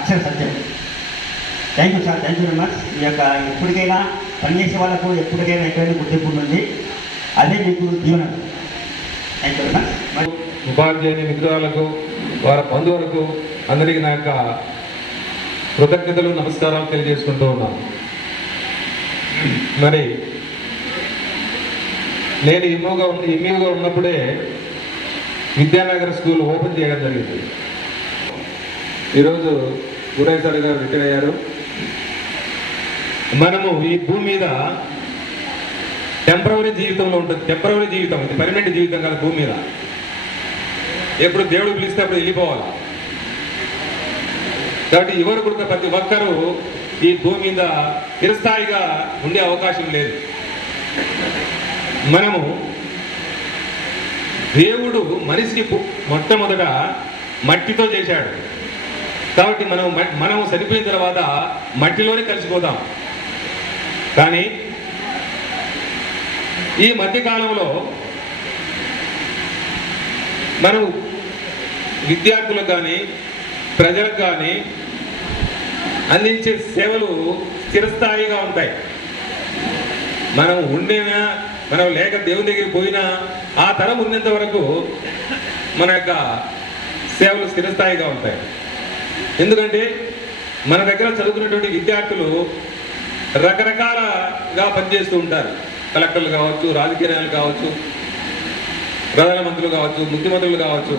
Akshara Satyam. Thank you sir thank you very much మీ యొక్క ఎప్పటికైనా పనిచేసే వాళ్ళకు ఎప్పటికైనా ఎక్కడైనా గుర్తింపు ఉంటుంది. అదే మీకు దీవెన థ్యాంక్ యూ వెరీ మచ్ మరి ఉపాధ్యాయుని మిత్రులకు వారి బంధువులకు అందరికీ నా యొక్క కృతజ్ఞతలు నమస్కారాలు తెలియజేసుకుంటూ ఉన్నాను. మరి నేను ఇమ్మోగా ఉన్న ఇమ్మీగా ఉన్నప్పుడే విద్యానగర్ స్కూల్ ఓపెన్ చేయడం జరిగింది. ఈరోజు గురయ్య గారు రిటైర్ అయ్యారు. మనము ఈ భూమి మీద టెంపరవరీ జీవితంలో ఉంటుంది. టెంపరవరీ జీవితం ఇది పర్మనెంట్ జీవితం కాదు భూమి మీద. ఎప్పుడు దేవుడు పిలిస్తే అప్పుడు వెళ్ళిపోవాలి. కాబట్టి ఎవరు కూడా ప్రతి ఒక్కరూ ఈ భూమి మీద చిరస్థాయిగా ఉండే అవకాశం లేదు. మనము దేవుడు మనిషిని మొట్టమొదట మట్టితో చేశాడు. కాబట్టి మనం మ- చనిపోయిన తర్వాత మట్టిలోనే కలిసిపోతాం. కానీ ఈ మధ్యకాలంలో మనం విద్యార్థులకు కానీ ప్రజలకు కానీ అందించే సేవలు స్థిరస్థాయిగా ఉంటాయి. మనం ఉండినా మనం లేక దేవుని దగ్గరికి పోయినా ఆ తరం ఉన్నంత వరకు మన యొక్క సేవలు స్థిరస్థాయిగా ఉంటాయి. ఎందుకంటే మన దగ్గర చదువుకున్నటువంటి విద్యార్థులు రకరకాలగా పనిచేస్తూ ఉంటారు. కలెక్టర్లు కావచ్చు రాజకీయ నాయకులు కావచ్చు ప్రధానమంత్రులు కావచ్చు ముఖ్యమంత్రులు కావచ్చు.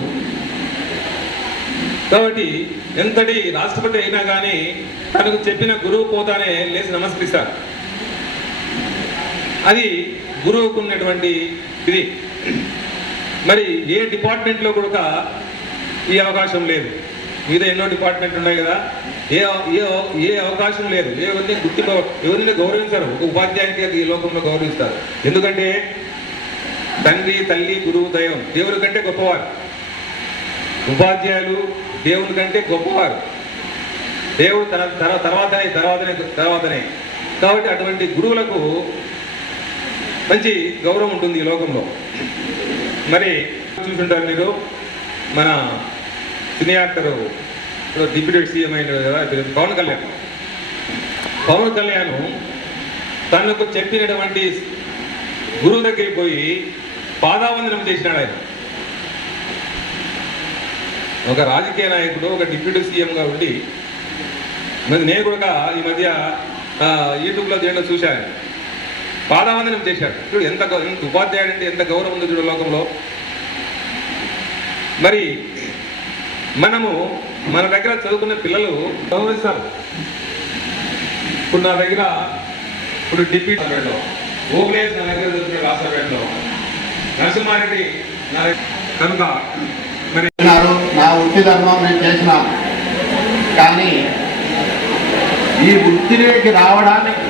కాబట్టి ఎంతటి రాష్ట్రపతి అయినా కానీ తనకు చెప్పిన గురువు పోతానే లేచి నమస్కరిస్తారు. అది గురువుకు ఉన్నటువంటి ఇది. మరి ఏ డిపార్ట్మెంట్లో కూడా ఈ అవకాశం లేదు. మీద ఎన్నో డిపార్ట్మెంట్ ఉన్నాయి కదా. ఏ ఏ ఏ అవకాశం లేదు. ఎవరిని గుర్తింప ఎవరిని గౌరవించారు. ఒక ఉపాధ్యాయునికి ఈ లోకంలో గౌరవిస్తారు. ఎందుకంటే తండ్రి తల్లి గురువు దైవం దేవుడి కంటే గొప్పవారు. ఉపాధ్యాయులు దేవుని కంటే గొప్పవారు. దేవుడు తన తన తర్వాతనే తర్వాతనే తర్వాతనే. కాబట్టి అటువంటి గురువులకు మంచి గౌరవం ఉంటుంది ఈ లోకంలో. మరి చూసుంటారు మీరు మన సినీ యాక్టర్ ఇప్పుడు డిప్యూటీ సీఎం అయిన కదా పవన్ కళ్యాణ్. పవన్ కళ్యాణ్ తనకు చెప్పినటువంటి గురువు దగ్గరికి పోయి పాదావందనం చేసినాడు ఆయన. ఒక రాజకీయ నాయకుడు ఒక డిప్యూటీ సీఎంగా ఉండి మరి నేను కూడా ఈ మధ్య యూట్యూబ్లో దేంట్లో చూశాను పాదావందనం చేశాడు. చూడు ఎంత ఎంత ఉపాధ్యాయుడు అంటే ఎంత గౌరవం ఉందో చూడు లోకంలో. మరి మనము మన దగ్గర చదువుకున్న పిల్లలు గౌరవిస్తారు ఇప్పుడు నా దగ్గర ఇప్పుడు డిప్యూటీ ఓగ్లేజ్ నా దగ్గర చదువుకున్న రాష్ట్రపేటలో నరసింహారెడ్డి నా కనుక మరి నా వృత్తి ధర్మం నేను చేసిన కానీ ఈ వృత్తిలోకి రావడానికి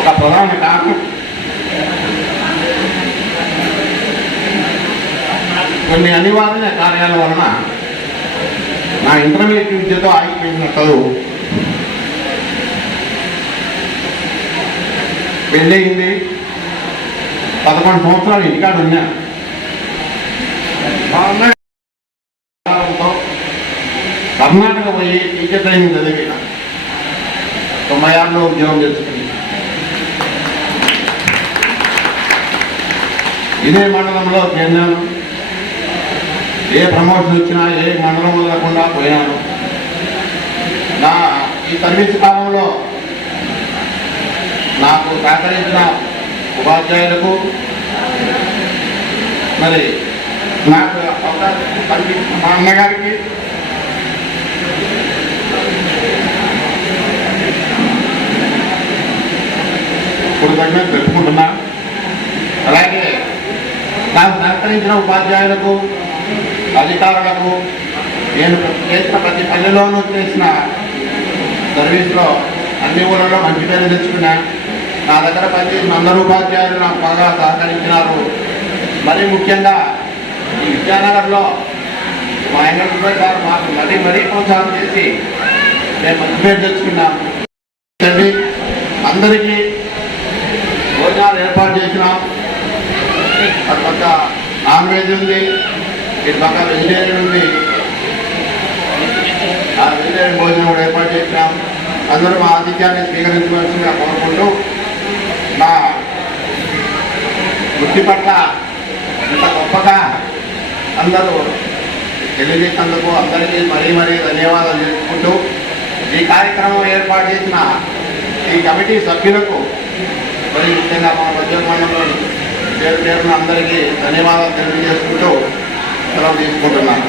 ఒక ప్రధాన కారణం కొన్ని అనివార్య కార్యాల వలన నా ఇంటర్మీడియట్ విద్యతో ఆగిపోయిన చదువు పెళ్ళయింది. పదకొండు సంవత్సరాలు ఇంటికాడ ఉన్నా. కర్ణాటక పోయి టీచర్ ట్రైనింగ్ చదివిన. తొంభై ఆరులో ఉద్యోగం తెచ్చుకుని. ఇదే మండలంలో చేరినాను ఏ ప్రమోషన్ వచ్చినా ఏ మండలం లేకుండా పోయాను. నా ఈ సర్వీస్ కాలంలో నాకు సహకరించిన ఉపాధ్యాయులకు మరి నాకు అవకాశం మా అన్నగారికి ఇప్పుడు తగిన అలాగే నాకు సహకరించిన ఉపాధ్యాయులకు అధికారులకు నేను చేసిన ప్రతి పల్లెలోనూ చేసిన సర్వీస్లో అన్ని ఊళ్ళలో మంచి పేరు తెచ్చుకున్నా. నా దగ్గర ప్రతి అందరూ ఉపాధ్యాయులు నాకు బాగా సహకరించినారు. మరీ ముఖ్యంగా ఈ విద్యానగర్లో మా వెంకటరావు గారు మాకు మరీ మరీ ప్రోత్సాహం చేసి మేము మంచి పేరు తెచ్చుకున్నాం. అందరికీ భోజనాలు ఏర్పాటు చేసినాం. తర్వాత నాన్ వెజ్ ఉంది. ఇటు పక్క వెజిటేరియన్ ఉంది ఆ వెజిటేరియన్ భోజనం కూడా ఏర్పాటు చేసినాం. అందరూ మా ఆతిథ్యాన్ని స్వీకరించవలసిందిగా కోరుకుంటూ మా వృత్తి పట్ల ఇంత గొప్పగా అందరూ తెలియజేసినందుకు అందరికీ మరీ మరీ ధన్యవాదాలు తెలుసుకుంటూ ఈ కార్యక్రమం ఏర్పాటు చేసిన ఈ కమిటీ సభ్యులకు మరి ముఖ్యంగా మా ఉద్యోగ మండలంలోని పేరు పేరున అందరికీ ధన్యవాదాలు తెలియజేసుకుంటూ సెలవు తీసుకుంటున్నాను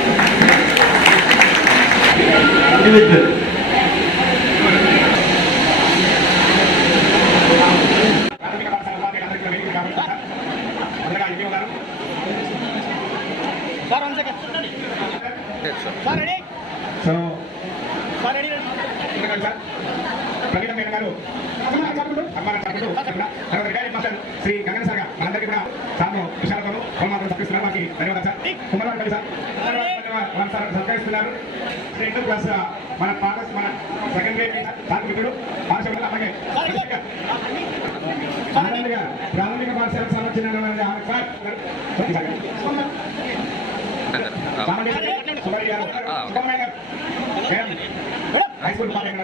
శ్రీ గంగన సార్ మనందరికీ కూడా సార్ను విశాలతను హోంమాత్రం సత్కరిస్తున్నారు వారికి ధన్యవాదాలు సార్ కుమార్ సార్ సత్కరిస్తున్నారు రెండు ప్లస్ మన పాఠ మన సెకండ్ గ్రేడ్ సార్ మిత్రుడు పాఠశాల అలాగే ప్రాథమిక పాఠశాలకు సంబంధించిన సార్ సుమరి గారు సుబ్బమ్మయ్య గారు మేడం హై స్కూల్ పాఠ్యం